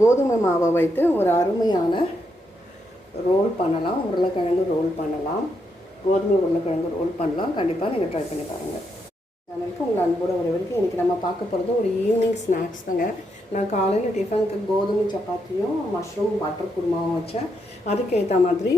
கோதுமை மாவை வைத்து ஒரு அருமையான ரோல் பண்ணலாம். உருளைக்கிழங்கு ரோல் பண்ணலாம். கோதுமை உருளைக்கிழங்கு ரோல் பண்ணலாம். கண்டிப்பாக நீங்கள் ட்ரை பண்ணி பாருங்கள் சேனலுக்கு உங்கள் அன்போட வரைக்கும் இன்றைக்கி நம்ம பார்க்க போகிறது ஒரு ஈவினிங் ஸ்நாக்ஸ் தாங்க. நான் காலையில் டிஃபனுக்கு கோதுமை சப்பாத்தியும் மஷ்ரூம் பட்டர் குருமாவும் வச்சேன். அதுக்கேற்ற மாதிரி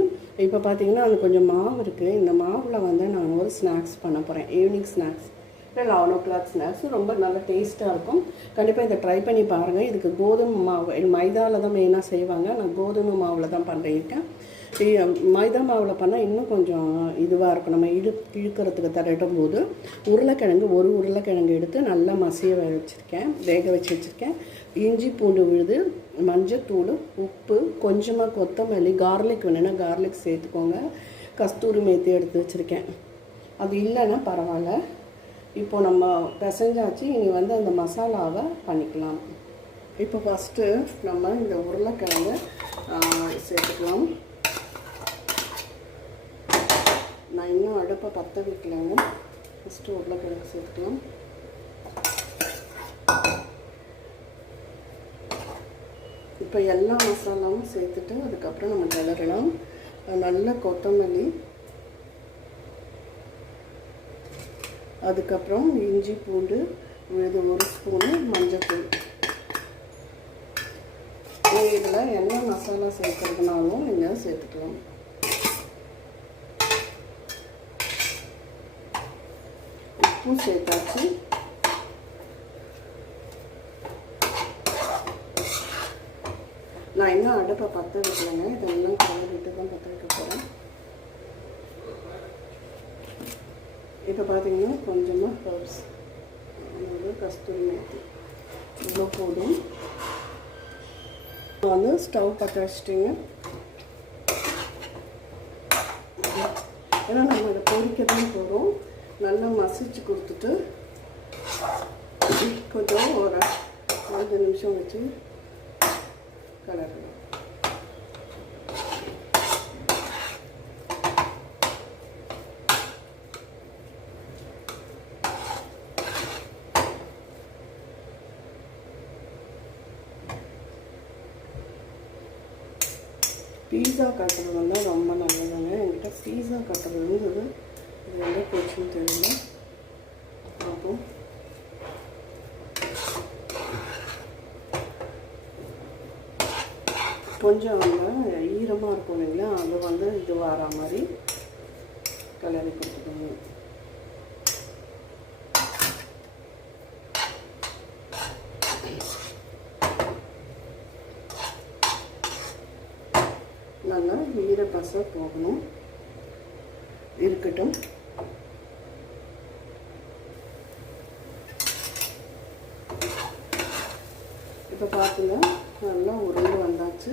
இப்போ பார்த்தீங்கன்னா அது கொஞ்சம் மாவு இருக்குது இந்த மாவில் வந்து நான் ஒரு ஸ்நாக்ஸ் பண்ண போகிறேன் evening snacks eleven o'clock snacks ரொம்ப நல்ல டேஸ்ட்டாக இருக்கும். கண்டிப்பாக இதை ட்ரை பண்ணி பாருங்கள் இதுக்கு கோதுமை மாவு இது மைதாவில் தான் மெயினாக செய்வாங்க. நான் கோதுமை மாவில் தான் பண்ணியிருக்கேன். மைதா மாவில் பண்ணால் இன்னும் கொஞ்சம் இதுவாக இருக்கும். நம்ம இழு இழுக்கிறதுக்கு தரட்டும் போது உருளைக்கிழங்கு ஒரு உருளைக்கிழங்கு எடுத்து நல்லா மசிய வச்சுருக்கேன். வேக வச்சு வச்சுருக்கேன். இஞ்சி பூண்டு விழுது மஞ்சத்தூள் உப்பு கொஞ்சமாக கொத்தமல்லி கார்லிக் வேணும்னா கார்லிக் சேர்த்துக்கோங்க. கஸ்தூரி மேத்தி எடுத்து வச்சுருக்கேன். அது இல்லைன்னா பரவாயில்ல. இப்போ நம்ம பிசைஞ்சாச்சு இனி வந்து அந்த மசாலாவை பண்ணிக்கலாம். இப்போ ஃபஸ்ட்டு நம்ம இந்த உருளைக்கிழங்கு சேர்த்துக்கலாம். நான் இன்னும் அடுப்பை பற்ற வைக்கலங்க ஃபஸ்ட்டு உருளைக்கிழங்கு சேர்த்துக்கலாம். இப்போ எல்லா மசாலாவும் சேர்த்துட்டு அதுக்கப்புறம் நம்ம கிளறலாம். நல்ல கொத்தமல்லி அதுக்கப்புறம் இஞ்சி பூண்டு இது ஒரு ஸ்பூனு மஞ்சத்தூள் இதில் என்ன மசாலா சேர்க்கறதுனாலும் நீங்கள் சேர்த்துக்கலாம். உப்பு சேர்த்தாச்சு. நான் இன்னும் அடுப்பை பற்ற வைக்கலைங்க. இதெல்லாம் கலந்துட்டு தான் பற்ற வைக்க போகிறேன் இப்போ பார்த்தீங்கன்னா கொஞ்சமாக ஹர்ப்ஸ் அதாவது கஸ்தூரி மேத்தி. இவ்வளோ போதும். வந்து ஸ்டவ் பற்ற வச்சிட்டிங்க. ஏன்னா நம்ம இதை பொறிக்க தான் போகிறோம் நல்லா மசிச்சு கொடுத்துட்டு கொஞ்சம் ஒரு அஞ்சு நிமிஷம் வச்சு கலர் பீஸா கட்டுறது வந்து ரொம்ப நல்லதுங்க என்கிட்ட பீஸா கட்டுறது இருந்தது. இது எங்கே போச்சுன்னு தெரியல. பார்ப்போம் கொஞ்சம் அந்த ஈரமாக இருக்கும் இல்லைங்களா? அது வந்து இது வர மாதிரி. கலரி கொடுத்துக்கணும் நல்லா பசை போகணும். இருக்கட்டும். இப்போ பார்த்துங்க நல்லா உருண்டு வந்தாச்சு.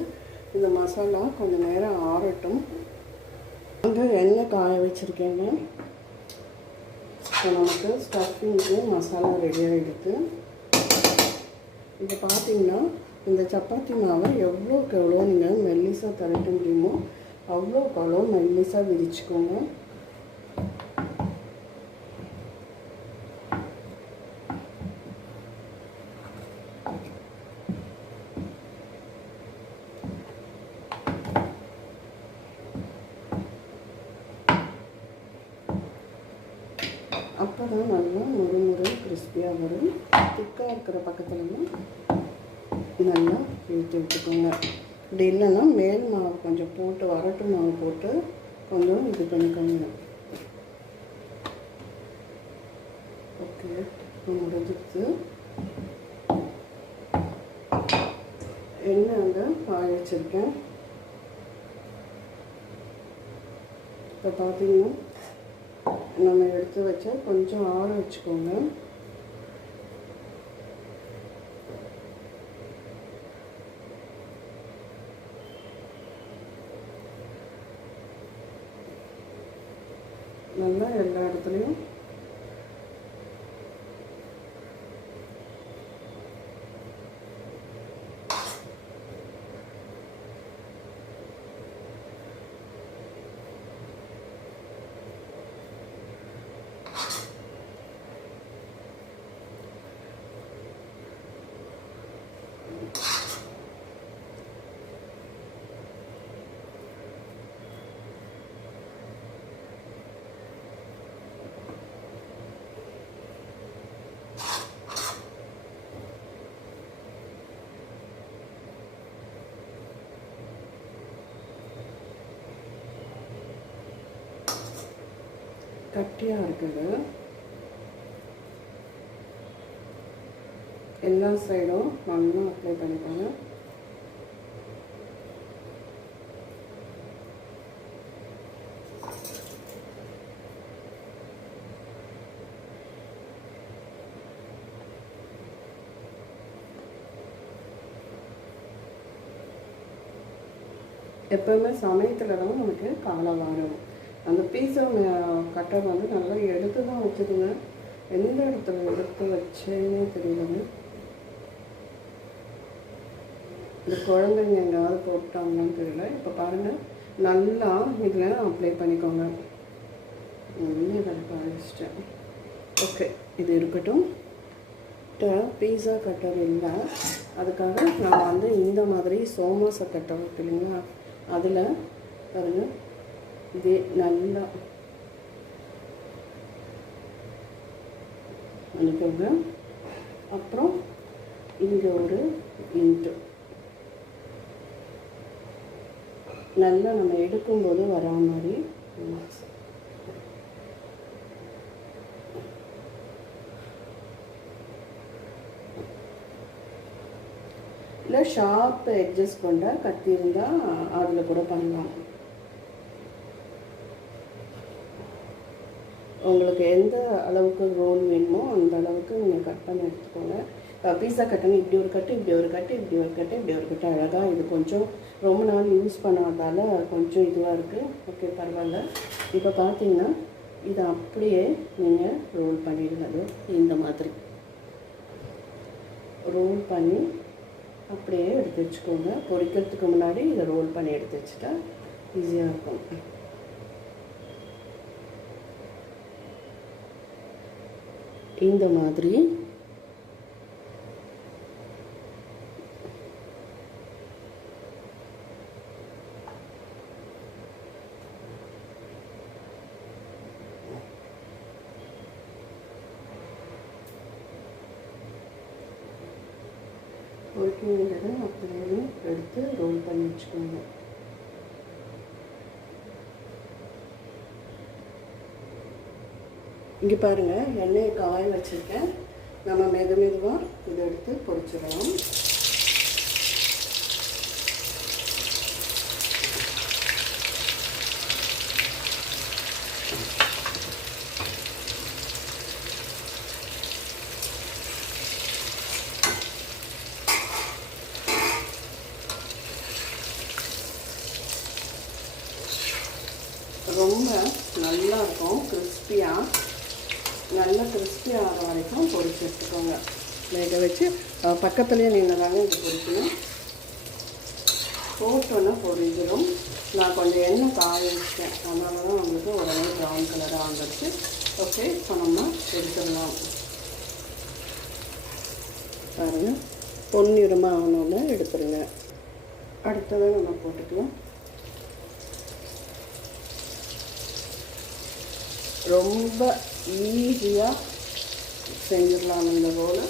இந்த மசாலா கொஞ்சம் நேரம் ஆறட்டும். அங்கே எண்ணெய் காய வச்சுருக்கேங்க. இப்போ நமக்கு ஸ்டஃபிங்க்கு மசாலா ரெடி ஆகிடுது இப்போ பார்த்தீங்கன்னா இந்த சப்பாத்தி மாவை எவ்வளோக்கு எவ்வளோ நீங்கள் மெல்லிசாக திரட்ட முடியுமோ அவ்வளோ அவ்வளோ மெல்லிசாக விரிச்சுக்கோங்க. அப்போ தான் நல்லா முறு முறு கிறிஸ்பியாக வரும். திக்காக இருக்கிற பக்கத்துலலாம் நல்லா இழுத்து விட்டுக்கோங்க அப்படி இல்லைன்னா மேல் மாவு கொஞ்சம் போட்டு வரட்டு மாவு போட்டு கொஞ்சம் இது பண்ணிக்கோங்க. ஓகே முடிஞ்சிடுச்சு எண்ணெய் அங்கே காய வச்சுருக்கேன். இப்போ பார்த்தீங்கன்னா நம்ம எடுத்து வச்சா கொஞ்சம் ஆற வச்சுக்கோங்க. கட்டியாக இருக்குது. எல்லா சைடும் நல்லா அப்ளை பண்ணிக்கோங்க. எப்போவுமே சமயத்தில் தான் நமக்கு கவலை வரும். அந்த பீஸா கட்டர் வந்து நல்லா எடுத்து தான் வச்சுக்கோங்க. எந்த இடத்துல எடுத்து வச்சேன்னே தெரியலங்க. இந்த குழந்தைங்க எங்கேயாவது போட்டாங்கன்னு தெரியல. இப்போ பாருங்கள் நல்லா இதில் அப்ளை பண்ணிக்கோங்க. நல்லா இதில் காமிச்சிட்டேன் ஓகே இது இருக்கட்டும். பீஸா கட்டர் இல்லை. அதுக்காக நான் வந்து இந்த மாதிரி சோமாச கட்டர் இருக்கு இல்லைங்களா? அதில் பாருங்கள் இதே நல்லா அனுப்புங்க. அப்புறம் இங்கே ஒரு இன்ட்டு நல்லா நம்ம எடுக்கும்போது வரா மாதிரி இல்லை ஷார்ப் அட்ஜஸ்ட் பண்ணுற கத்தி இருந்தால் அதில் கூட பண்ணலாம். உங்களுக்கு எந்த அளவுக்கு ரோல் வேணுமோ அந்த அளவுக்கு நீங்கள் கட் பண்ணி எடுத்துக்கோங்க. பீஸா கட்டணும் இப்படி ஒரு கட்டு இப்படி ஒரு கட்டு இப்படி ஒரு கட்டு இப்படி ஒரு கட்டு அழகாக இது கொஞ்சம் ரொம்ப நாள் யூஸ் பண்ணாதால் கொஞ்சம் இதுவாக இருக்குது ஓகே பரவாயில்ல. இப்போ பார்த்தீங்கன்னா இதை அப்படியே நீங்கள் ரோல் பண்ணிடுங்க இந்த மாதிரி. ரோல் பண்ணி அப்படியே எடுத்து வச்சுக்கோங்க. பொரிக்கிறதுக்கு முன்னாடி இதை ரோல் பண்ணி எடுத்து வச்சுட்டா ஈஸியாக இருக்கும். இந்த மாதிரி. தான் அப்படியே எடுத்து ரோல் பண்ணி வச்சுக்கோங்க. இங்கே பாருங்கள் எண்ணெயை காய வச்சுருக்கேன். நம்ம மெது மெதுவாக இதை எடுத்து பொறிச்சிடலாம் ரொம்ப நல்லா இருக்கும் கிறிஸ்பியாக நல்லா கிறிஸ்பி ஆகிற வரைக்கும் பொறிச்சு எடுத்துக்கோங்க. வேக வச்சு பக்கத்துலேயே நீங்கள் தாங்க இது பொரிக்கணும் போட்டோன்னா பொறிஞ்சிடும் நான் கொஞ்சம் எண்ணெய் காய வச்சிட்டேன். அதனால தான் உங்களுக்கு உடனே ப்ரௌன் கலராக வந்துடுச்சு ஓகே இப்போ நம்ம எடுத்துடலாம். பாருங்க. பொன்னிறமாக ஆனோன்னு எடுத்துருங்க. அடுத்ததை நம்ம போட்டுக்கலாம். ரொம்ப ஈஸியாக செஞ்சிடலாம் இந்த போல்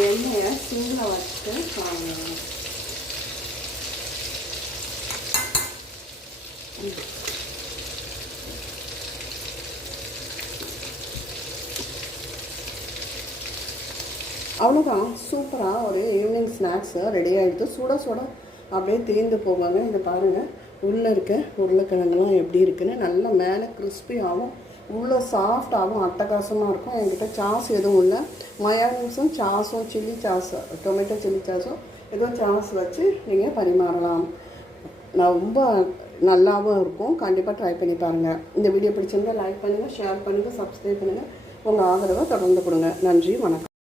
எண்ணெயை சிம்மில் வச்சுட்டு வாங்கணும் அவ்வளோதான் சூப்பராக ஒரு ஈவினிங் ஸ்நாக்ஸு ரெடி ஆகிடுது சுட சுட அப்படியே தீர்ந்து போவாங்க. இதை பாருங்கள் உள்ளே இருக்க உருளைக்கிழங்குலாம் எப்படி இருக்குன்னு நல்லா மேலே கிறிஸ்பியாகவும் உள்ளே சாஃப்டாகவும் அட்டகாசமாக இருக்கும். என்கிட்ட சாஸ் எதுவும் இல்லை. மயோனீஸும் சாஸும் சில்லி சாஸ் டொமேட்டோ சில்லி சாஸும் ஏதோ சாஸ் வச்சு நீங்கள் பரிமாறலாம். நான் ரொம்ப நல்லாவும் இருக்கும். கண்டிப்பாக ட்ரை பண்ணி பாருங்கள் இந்த வீடியோ பிடிச்சிருந்தால் லைக் பண்ணுங்கள் ஷேர் பண்ணுங்கள் சப்ஸ்கிரைப் பண்ணுங்கள் உங்கள் ஆதரவை தொடர்ந்து கொடுங்க. நன்றி வணக்கம்.